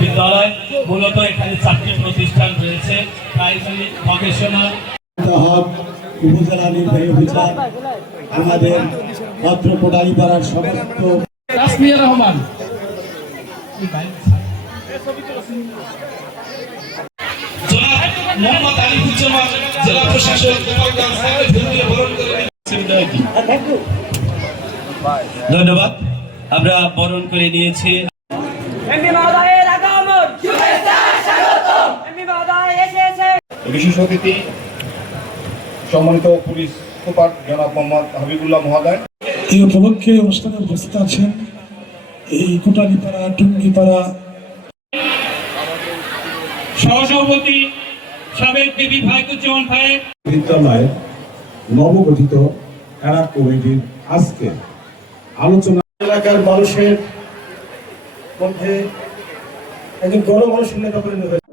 বিদ্যালয় মূলত এখানে 4টি প্রতিষ্ঠান রয়েছে, প্রাইমারি, ভোকেশনাল। উপজেলা নির্বাহী অফিসার আমাদের পত্র কোটালীপাড়ার সমস্ত রাসমিয়া রহমান, মোহাম্মদ আলিফুজ্জামান জেলা প্রশাসক ধন্যবাদ। আমরা বরণ করে নিয়েছি। বিশেষ অতিথি সম্মানিত পুলিশ সুপার জনাব মোহাম্মদ হাবিবুল্লাহ মহোদয়। এই উপলক্ষে অনুষ্ঠানে উপস্থিত আছেন এই কোটালীপাড়া টুঙ্গিপাড়া সহসভাপতি সাবেক বিবি ভাইকুজ্জামান ভাই, বিদ্যালয়ের নবগঠিত ক্যাডার কমিটির আজকে আলোচনা। এলাকার মানুষের মধ্যে একজন গণমানুষ নেতা পরিণত হয়েছে।